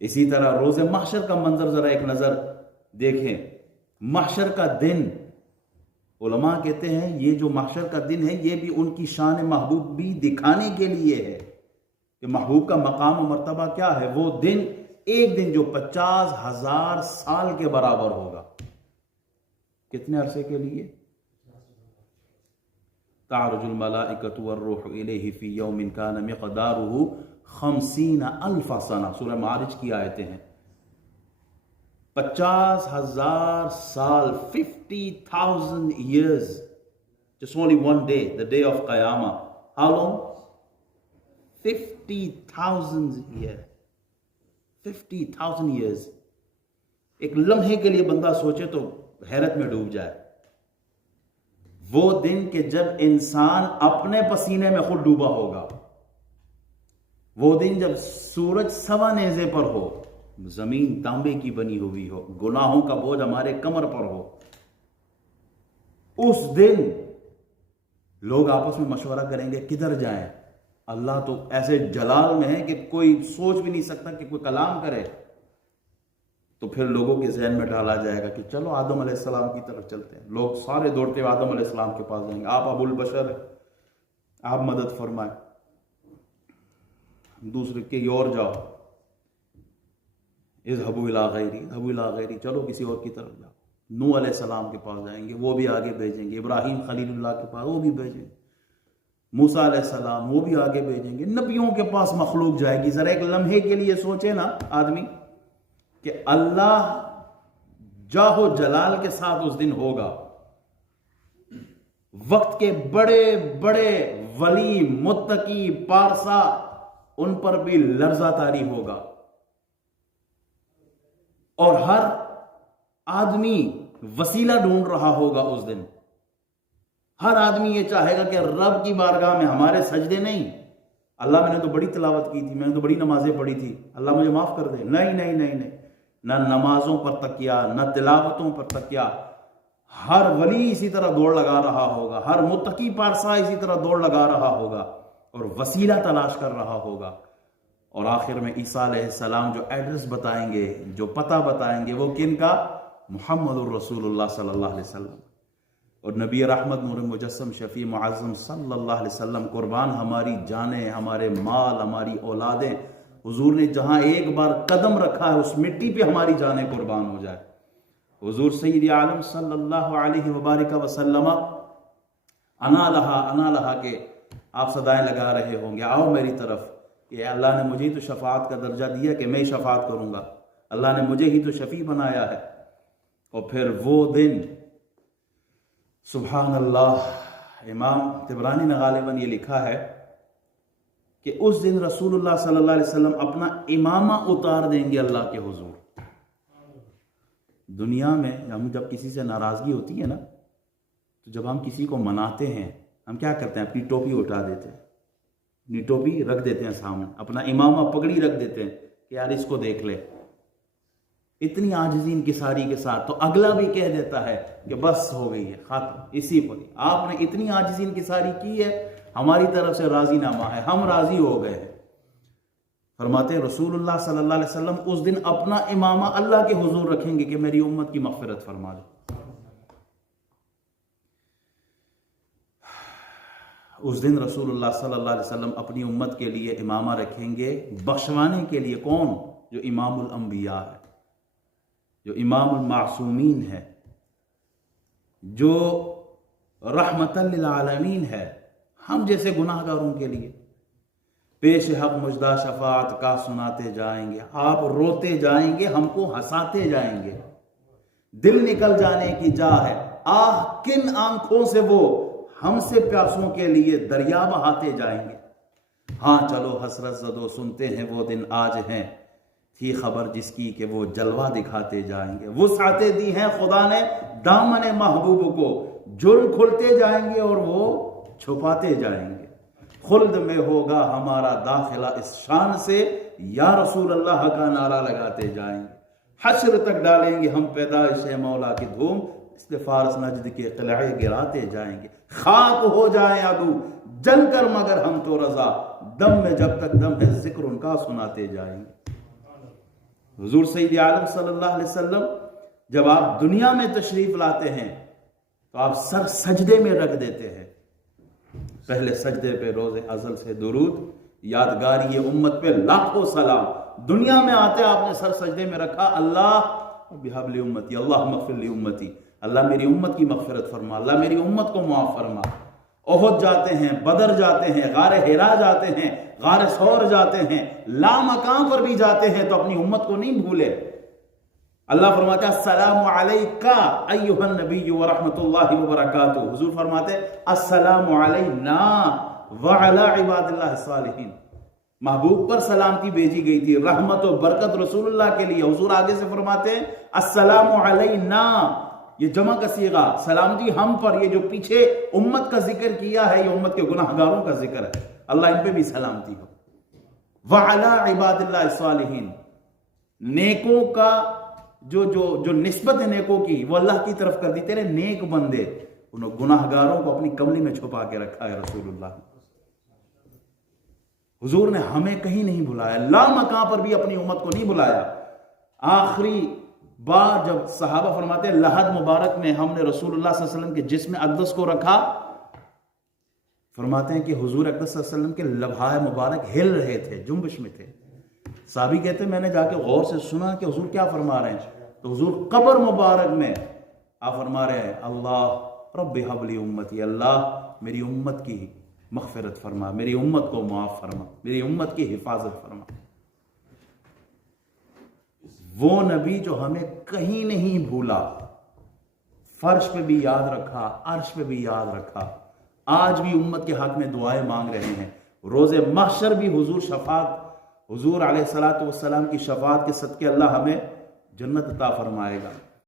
इसी तरह रोज़े महशर का मंजर ज़रा एक नज़र देखें। महशर का दिन, उलमा कहते हैं ये जो महशर का दिन है ये भी उनकी शान महबूब भी दिखाने के लिए है कि महबूब का मकाम और मर्तबा क्या है। वो दिन, एक दिन जो 50,000 साल के बराबर होगा। कितने अरसे के लिए? तारुजुल मलाइकतु वर्रूहु इलैहि फी यौमिन कान मिक़दारुहु 50,000 सना। सूरह मारिज की आयतें हैं। 50,000 साल, 50,000 years, just only one day, the day of Qiyamah. How long? 50,000 years. 50,000 years. एक लम्हे के लिए बंदा सोचे तो हैरत में डूब जाए। वो दिन के जब इंसान अपने पसीने में खुद डूबा होगा, वो दिन जब सूरज सवा नेज़े पर हो, जमीन तांबे की बनी हुई हो, गुनाहों का बोझ हमारे कमर पर हो, उस दिन लोग आपस में मशवरा करेंगे किधर जाएं। अल्लाह तो ऐसे जलाल में है कि कोई सोच भी नहीं सकता कि कोई कलाम करे। तो फिर लोगों के जहन में डाला जाएगा कि चलो आदम अलैहिस्सलाम की तरफ चलते हैं। लोग सारे दौड़ते हुए आदम अलैहिस्सलाम के पास जाएंगे। आप अबुल बशर, आप मदद फरमाए, दूसरे के और जाओ, इज़हबू इला गैरी, इज़हबू इला गैरी, चलो किसी और की तरफ जाओ। नूह अलैहिस्सलाम के पास जाएंगे, वो भी आगे भेजेंगे। इब्राहीम खलीलुल्लाह के पास, वो भी भेजेंगे। मूसा अलैहिस्सलाम, वो भी आगे भेजेंगे। नबियों के पास मखलूक जाएगी। जरा एक लम्हे के लिए सोचे ना आदमी कि अल्लाह जाहो जलाल के साथ उस दिन होगा। वक्त के बड़े बड़े वली, मुत्तकी, पारसा, उन पर भी लर्जा तारी होगा। और हर आदमी वसीला ढूंढ रहा होगा उस दिन। हर आदमी ये चाहेगा कि रब की बारगाह में हमारे सजदे नहीं, अल्लाह मैंने तो बड़ी तिलावत की थी, मैंने तो बड़ी नमाजें पढ़ी थी, अल्लाह मुझे माफ कर दे। नहीं नहीं नहीं नहीं, ना नमाजों पर तकिया, ना तिलावतों पर तकिया। हर वली इसी तरह दौड़ लगा रहा होगा, हर मुत्तकी पारसा इसी तरह दौड़ लगा रहा होगा और वसीला तलाश कर रहा होगा। और आखिर में ईसा अलैहिस्सलाम जो एड्रेस बताएंगे, जो पता बताएंगे, वो किन का? मुहम्मदुर रसूलुल्लाह सल्लल्लाहु अलैहि वसल्लम। और नबी रहमत नूर मुजस्सम शफी मुअज़्ज़म सल्लल्लाहु अलैहि वसल्लम, कुर्बान हमारी जानें, हमारे माल, हमारी औलादें, हुजूर ने जहां एक बार कदम रखा है उस मिट्टी पे हमारी जानें कुर्बान हो जाए। हुजूर सय्यद आलम सल्लल्लाहु अलैहि वबारिक वसल्लम अना लहा के आप सदाएं लगा रहे होंगे, आओ मेरी तरफ। ये अल्लाह ने मुझे ही तो शफाअत का दर्जा दिया कि मैं ही शफाअत करूंगा, अल्लाह ने मुझे ही तो शफी बनाया है। और फिर वो दिन, सुभान अल्लाह, इमाम तिबरानी ने गालिबन ये लिखा है कि उस दिन रसूलुल्लाह सल्लल्लाहु अलैहि वसल्लम अपना इमामा उतार देंगे अल्लाह के हुजूर। दुनिया में हम जब किसी से नाराजगी होती है ना, तो जब हम किसी को मनाते हैं, हम क्या करते हैं? अपनी टोपी उठा देते हैं, अपनी टोपी रख देते हैं सामने, अपना इमामा पगड़ी रख देते हैं कि यार इसको देख ले। इतनी आजिज़ी इंकिसारी के साथ तो अगला भी कह देता है कि बस हो गई है, खत्म, इसी पर आपने इतनी आजिज़ी इंकिसारी की है, हमारी तरफ से राजीनामा है, हम राजी हो गए हैं। फरमाते रसूलुल्लाह सल्लल्लाहु अलैहि वसल्लम उस दिन अपना इमामा अल्लाह के हुजूर रखेंगे कि मेरी उम्मत की मग़फ़िरत फरमा दे। उस दिन रसूलुल्लाह सल्लल्लाहु अलैहि वसल्लम अपनी उम्मत के लिए इमामा रखेंगे, बख्शवाने के लिए। कौन? जो इमामुल अंबिया है, जो इमामुल मासूमीन है, जो रहमतल लिल आलमीन है, हम जैसे गुनाहगारों के लिए पेश हक मुजदा शफाअत का सुनाते जाएंगे। आप रोते जाएंगे, हमको हंसाते जाएंगे। दिल निकल जाने की जा है, आह किन आंखों से वो हमसे प्यासों के लिए दरिया बहाते जाएंगे। हाँ चलो हसरत ज़दो सुनते हैं वो दिन आज हैं, थी खबर जिसकी कि वो जलवा दिखाते जाएंगे। वुसअतें दी हैं खुदा ने दामन महबूब को, जुर्म खुलते जाएंगे और वो छुपाते जाएंगे। खुल्द में होगा हमारा दाखिला इस शान से, या रसूल अल्लाह का नारा लगाते जाएंगे। हश्र तक डालेंगे हम पैदाइश मौला की धूम, इसलिए फारस नजद के किले गिराते जाएंगे। खाक हो जाए अदू जलकर मगर हम तो रजा, दम में जब तक दम है जिक्र उनका सुनाते जाएंगे। हुजूर सैयद आलम सल्लल्लाहु अलैहि वसल्लम जब आप दुनिया में तशरीफ लाते हैं तो आप सर सजदे में रख देते हैं। पहले सजदे पे रोज़े अज़ल से दुरूद, यादगार ये उम्मत पे लाखों सलाम। दुनिया में आते आपने सर सजदे में रखा, अल्लाह बिहबली उम्मती, अल्लाह मग़फ़िर उम्मती, अल्लाह मेरी उम्मत की मग़फ़िरत फरमा, अल्लाह मेरी उम्मत को मुआफ़ फरमा। ओहद जाते हैं, बदर जाते हैं, गारे हिरा जाते हैं, गारे सौर जाते हैं, लामकां पर भी जाते हैं तो अपनी उम्मत को नहीं भूले। अल्लाह फरमाते हैं अस्सलामु अलैका अय्युहन नबी व रहमतुल्लाहि व बरकातुहू। हुजूर फरमाते हैं अस्सलामु अलैना व अला इबादिल्लाह सालिहीन। महबूब पर सलामती भेजी गई थी, रहमत और बरकत रसूलुल्लाह के लिए। हुजूर आगे से फरमाते हैं अस्सलामु अलैना, ये जमा का सीगा, सलामती हम पर। ये जो पीछे उम्मत का जिक्र किया है ये उम्मत के गुनाहगारों का जिक्र है, अल्लाह इन पे भी सलामती हो। व अला इबादिल्लाह सालिहीन, नेकों का जो जो जो निस्बत है नेकों की वो अल्लाह की तरफ कर दी। तेरे नेक बंदे, उन गुनाहगारों को अपनी कमली में छुपा के रखा है रसूलुल्लाह। हुजूर ने हमें कहीं नहीं बुलाया, लामकां पर भी अपनी उम्मत को नहीं बुलाया। आखिरी बार जब सहाबा फरमाते हैं लहद मुबारक में हमने रसूलुल्लाह सल्लल्लाहु अलैहि वसल्लम के जिस्म अक़दस को रखा, फरमाते हैं कि हुजूर अक़दस सल्लल्लाहु अलैहि वसल्लम के लबहाए मुबारक हिल रहे थे, जुम्बिश में थे। साहबी कहते हैं मैंने जाके गौर से सुना कि हुजूर क्या फरमा रहे हैं, तो हुजूर कब्र मुबारक में आप फरमा रहे हैं अल्लाह रब्बि हबली उम्मती, अल्लाह मेरी उम्मत की मग़फ़िरत फरमा, मेरी उम्मत को मुआफ़ फरमा, मेरी उम्मत की हिफाजत फरमा। वो नबी जो हमें कहीं नहीं भूला, फर्श पे भी याद रखा, अर्श पे भी याद रखा, आज भी उम्मत के हक में दुआएं मांग रहे हैं। रोज़े महशर भी हुजूर शफात, हुजूर अलैहिस्सलातु वस्सलाम की शफात के सदके अल्लाह हमें जन्नत अता फरमाएगा।